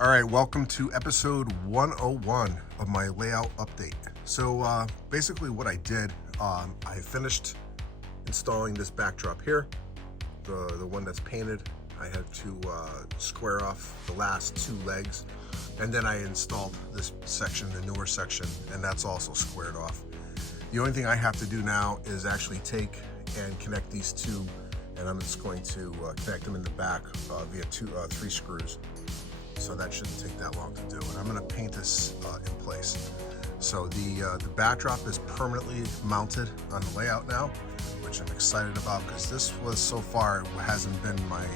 All right, welcome to episode 101 of my layout update. So basically what I did, I finished installing this backdrop here, the one that's painted. I had to square off the last two legs, and then I installed this section, the newer section, and that's also squared off. The only thing I have to do now is actually take and connect these two, and I'm just going to connect them in the back via three screws. So that shouldn't take that long to do. And I'm gonna paint this in place. So the backdrop is permanently mounted on the layout now, which I'm excited about because this was so far hasn't been my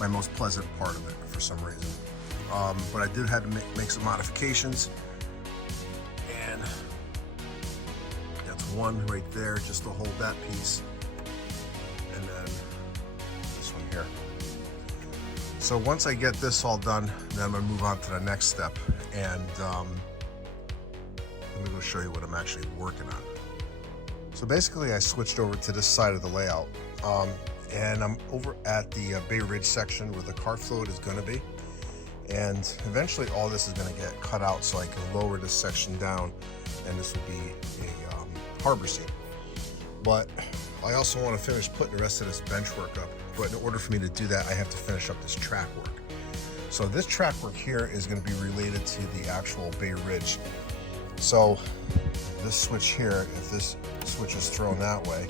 my most pleasant part of it for some reason. But I did have to make some modifications, and that's one right there just to hold that piece, and then this one here. So once I get this all done, then I'm gonna move on to the next step, and let me go show you what I'm actually working on. So basically I switched over to this side of the layout, and I'm over at the Bay Ridge section where the car float is gonna be. And eventually all this is gonna get cut out so I can lower this section down, and this will be a harbor seat. But I also wanna finish putting the rest of this bench work up. But in order for me to do that, I have to finish up this track work. So this track work here is going to be related to the actual Bay Ridge. So this switch here, if this switch is thrown that way,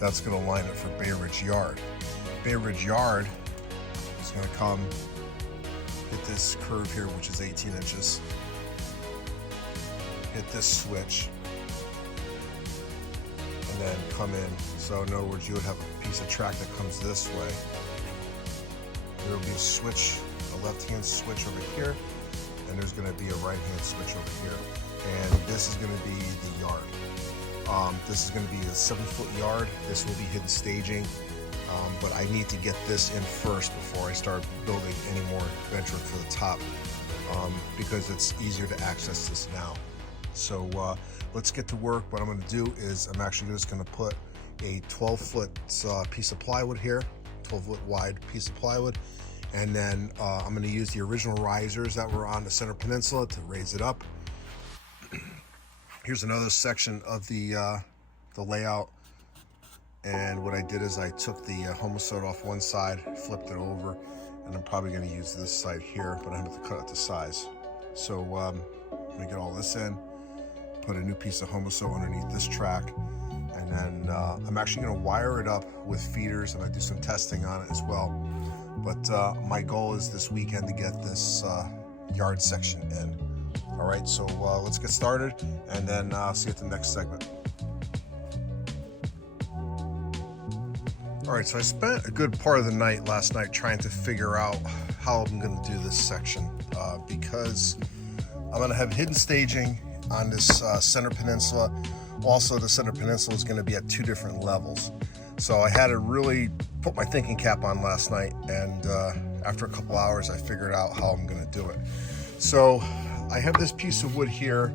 that's going to line it for Bay Ridge Yard. Bay Ridge Yard is going to come hit this curve here, which is 18 inches. Hit this switch, and then come in. So in other words, you would have a piece of track that comes this way. There will be a switch, a left-hand switch over here, and there's going to be a right-hand switch over here. And this is going to be the yard. This is going to be a 7-foot yard. This will be hidden staging, but I need to get this in first before I start building any more bench work for the top, because it's easier to access this now. So let's get to work. What I'm going to do is I'm actually just going to put a 12-foot piece of plywood here, 12-foot wide piece of plywood, and then I'm going to use the original risers that were on the center peninsula to raise it up. Here's another section of the layout, and what I did is I took the homosode off one side, flipped it over, and I'm probably going to use this side here, but I have to cut it to size. So I'm going to get all this in, put a new piece of homosode underneath this track, and then I'm actually going to wire it up with feeders, and I do some testing on it as well. But my goal is this weekend to get this yard section in. All right, so let's get started, and then see you at the next segment. All right, so I spent a good part of the night last night trying to figure out how I'm going to do this section, because I'm going to have hidden staging on this center peninsula. Also, the center peninsula is going to be at two different levels. So I had to really put my thinking cap on last night, and after a couple hours I figured out how I'm going to do it. So I have this piece of wood here,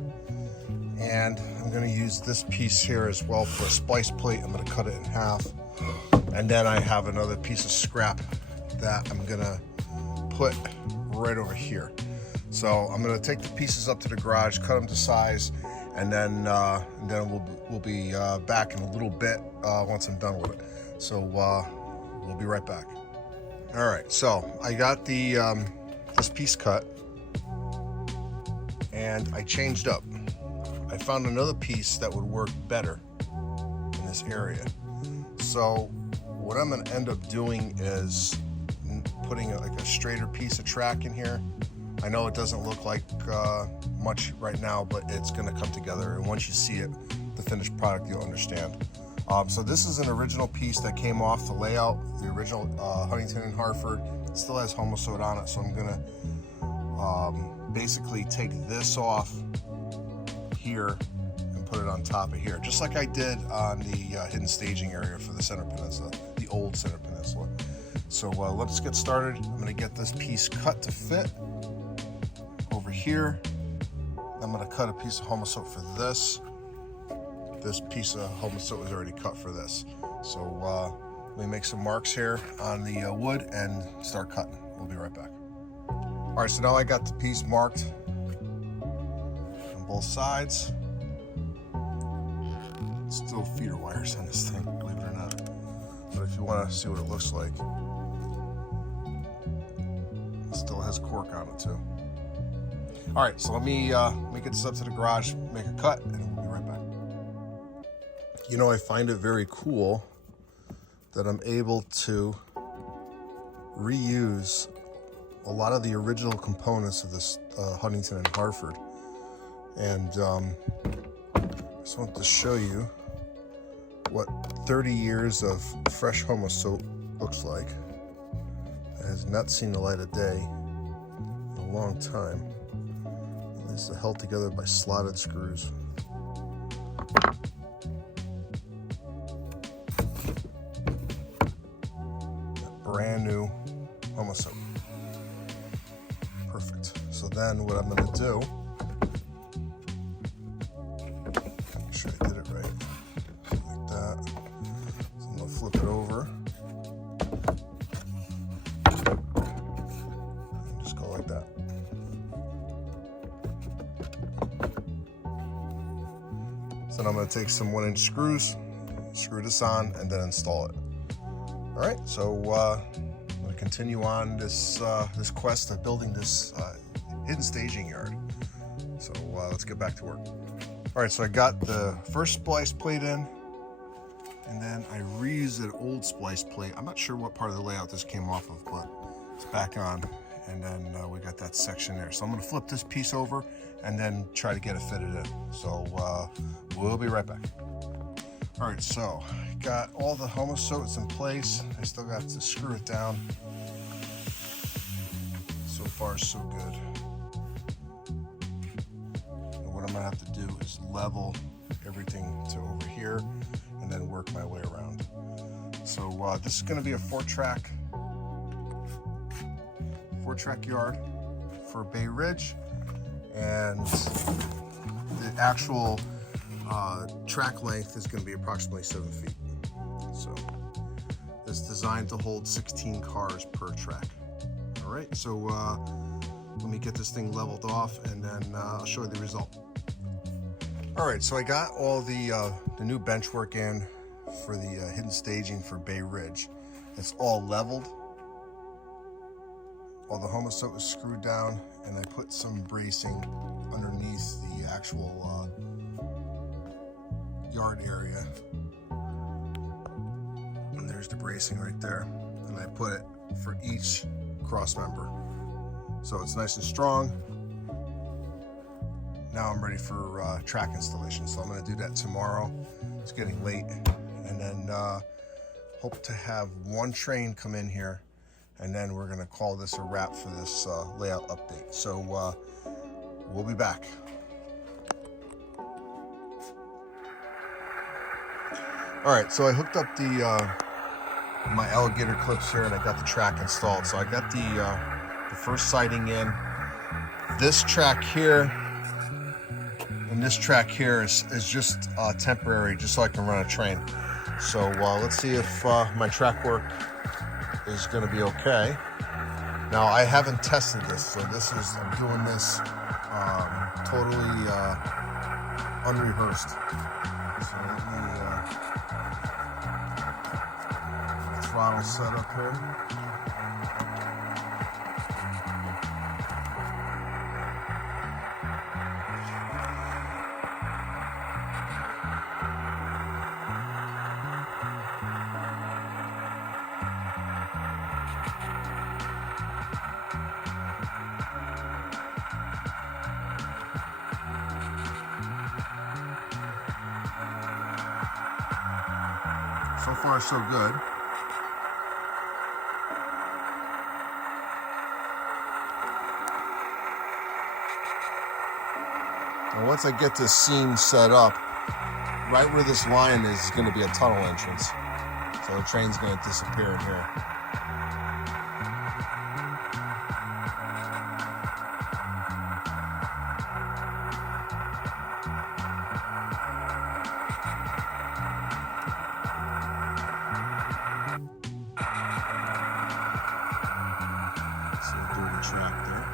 and I'm going to use this piece here as well for a splice plate. I'm going to cut it in half, and then I have another piece of scrap that I'm going to put right over here. So I'm going to take the pieces up to the garage, cut them to size, and then we'll be back in a little bit once I'm done with it. So we'll be right back. All right, so I got the this piece cut, and I changed up. I found another piece that would work better in this area. So what I'm going to end up doing is putting like a straighter piece of track in here. I know it doesn't look like much right now, but it's going to come together, and once you see it, the finished product, you'll understand. So this is an original piece that came off the layout, the original Huntington and Hartford. It still has homosode on it, so I'm going to basically take this off here and put it on top of here, just like I did on the hidden staging area for the center peninsula, the old center peninsula. So let's get started. I'm going to get this piece cut to fit over here. I'm going to cut a piece of homosode for this. This piece of homosode is already cut for this. So let me make some marks here on the wood and start cutting. We'll be right back. All right, so now I got the piece marked on both sides. Still feeder wires on this thing, believe it or not. But if you want to see what it looks like, it still has cork on it too. All right, so let me get this up to the garage, make a cut, and we'll be right back. You know, I find it very cool that I'm able to reuse a lot of the original components of this Huntington and Hartford. And I just want to show you what 30 years of fresh Homo soap looks like. It has not seen the light of day in a long time. This is held together by slotted screws. Brand new Homo soap. Perfect. So then what I'm going to do, make sure I did it right, like that. So I'm going to flip it over and just go like that. So then I'm going to take some 1-inch screws, screw this on, and then install it. All right, so I'm going to continue on this this quest of building this hidden staging yard. So let's get back to work. All right, so I got the first splice plate in, and then I reused an old splice plate. I'm not sure what part of the layout this came off of, but it's back on. And then we got that section there. So I'm going to flip this piece over and then try to get it fitted in. So we'll be right back. All right, so I got all the Homo soaps in place. I still got to screw it down. So far, so good. And what I'm gonna have to do is level everything to over here and then work my way around. So this is gonna be a four-track yard for Bay Ridge, and the actual track length is going to be approximately 7 feet. So it's designed to hold 16 cars per track. All right, so let me get this thing leveled off, and then I'll show you the result. All right, so I got all the new bench work in for the hidden staging for Bay Ridge. It's all leveled. All the Homo soap is screwed down, and I put some bracing underneath the actual yard area. And there's the bracing right there. And I put it for each cross member. So it's nice and strong. Now I'm ready for track installation. So I'm gonna do that tomorrow. It's getting late. And then hope to have one train come in here, and then we're gonna call this a wrap for this layout update. So we'll be back. All right, so I hooked up the my alligator clips here, and I got the track installed. So I got the first siding in. This track here and this track here is just temporary, just so I can run a train. So let's see if my track work is going to be okay. Now I haven't tested this, so I'm doing this totally unrehearsed. So let me throttle set up here. So far, so good. And once I get this seam set up, right where this line is going to be a tunnel entrance. So the train's going to disappear in here. dirty track there.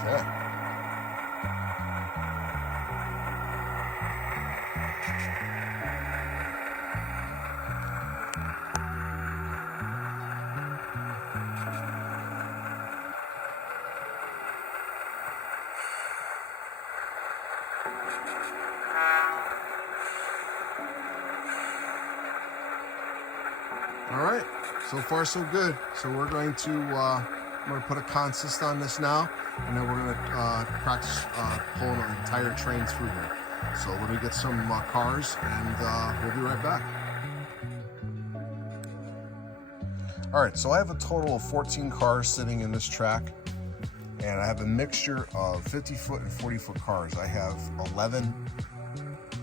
Okay. All right, so far so good. So we're going to I'm going to put a consist on this now, and then we're going to practice pulling an entire train through here. So let me get some cars, and we'll be right back. All right, so I have a total of 14 cars sitting in this track, and I have a mixture of 50-foot and 40-foot cars. I have 11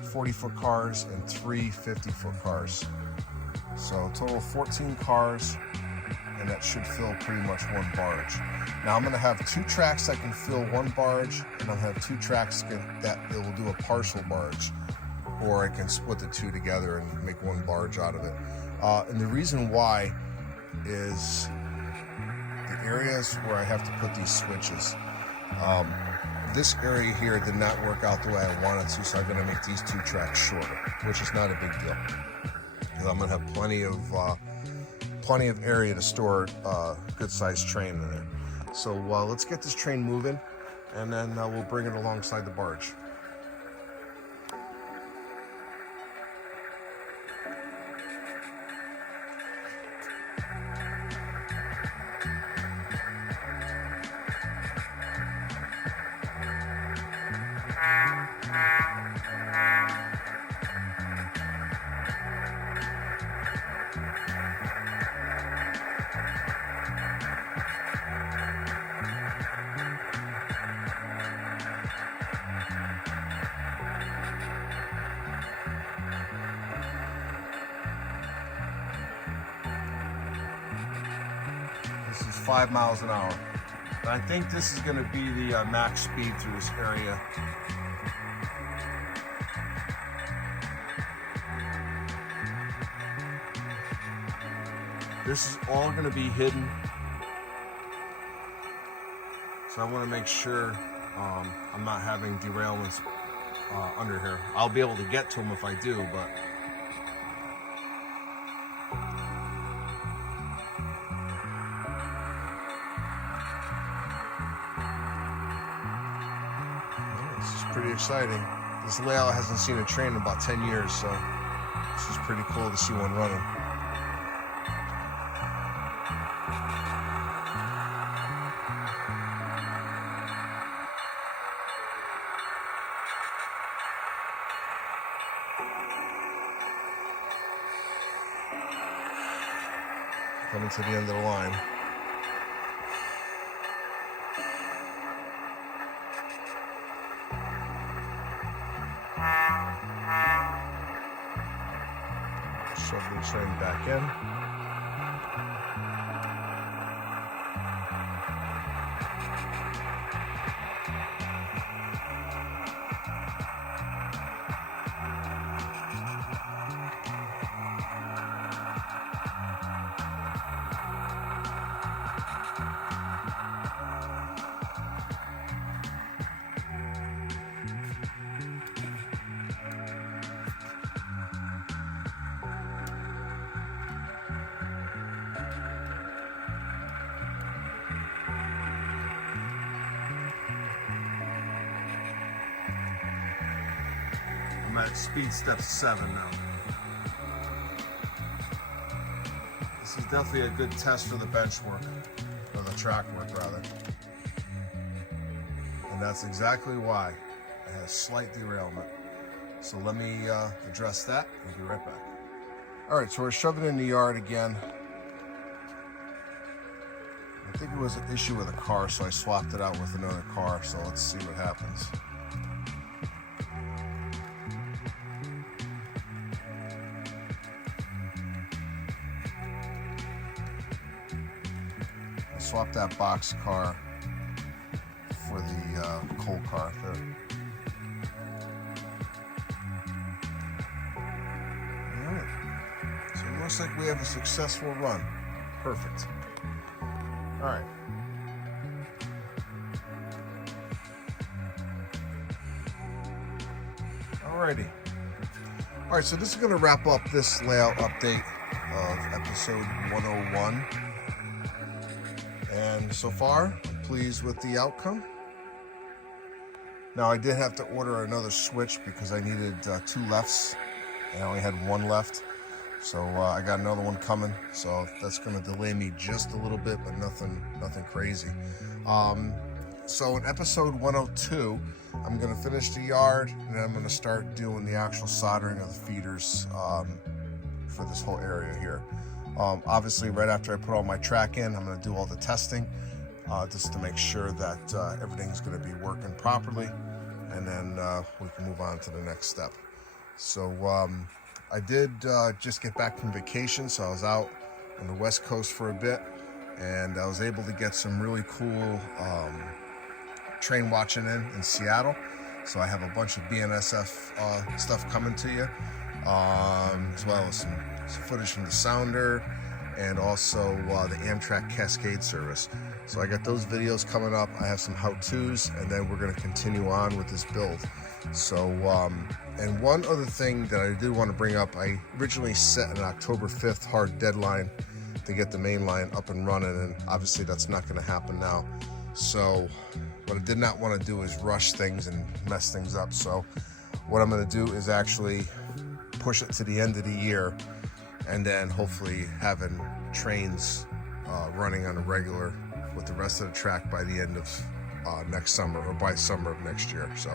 40-foot cars and 3 50-foot cars. So total 14 cars, and that should fill pretty much one barge. Now I'm going to have 2 tracks that can fill one barge, and I'll have 2 tracks that it will do a partial barge, or I can split the 2 together and make one barge out of it. And the reason why is the areas where I have to put these switches. This area here did not work out the way I wanted to, so I'm going to make these 2 tracks shorter, which is not a big deal. I'm going to have plenty of area to store a good-sized train in there. So let's get this train moving, and then we'll bring it alongside the barge. This is 5 miles an hour. And I think this is going to be the max speed through this area. This is all going to be hidden. So I want to make sure I'm not having derailments under here. I'll be able to get to them if I do, but this is pretty exciting. This layout hasn't seen a train in about 10 years, so this is pretty cool to see one running. Coming to the end of the line. Shove the train back in. I'm at speed step 7 now. This is definitely a good test for the bench work, or the track work rather. And that's exactly why I had a slight derailment. So let me address that and be right back. All right, so we're shoving in the yard again. I think it was an issue with a car, so I swapped it out with another car. So let's see what happens. I swapped that box car for the coal car there. All right, so it looks like we have a successful run. Perfect. All right. Alrighty. All right, so this is going to wrap up this layout update of episode 101. And so far, I'm pleased with the outcome. Now, I did have to order another switch because I needed 2 lefts. I only had 1 left. So I got another one coming. So that's going to delay me just a little bit, but nothing crazy. So in episode 102, I'm going to finish the yard, and then I'm going to start doing the actual soldering of the feeders for this whole area here. Obviously, right after I put all my track in, I'm going to do all the testing just to make sure that everything's going to be working properly, and then we can move on to the next step. So I did just get back from vacation, so I was out on the West Coast for a bit, and I was able to get some really cool train watching in Seattle. So I have a bunch of BNSF stuff coming to you, as well as some footage from the Sounder and also the Amtrak Cascade service. So I got those videos coming up. I have some how-tos, and then we're going to continue on with this build. So, and one other thing that I did want to bring up, I originally set an October 5th hard deadline to get the main line up and running, and obviously that's not going to happen now. So what I did not want to do is rush things and mess things up. So what I'm going to do is actually push it to the end of the year, and then hopefully having trains running on a regular with the rest of the track by the end of next summer, or by summer of next year. So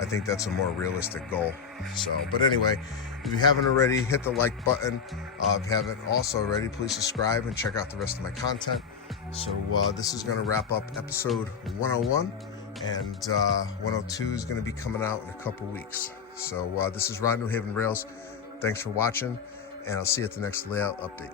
I think that's a more realistic goal. So, but anyway, if you haven't already, hit the like button. If you haven't also already, please subscribe and check out the rest of my content. So this is going to wrap up episode 101, and 102 is going to be coming out in a couple weeks. So this is Ron, New Haven Rails. Thanks for watching, and I'll see you at the next layout update.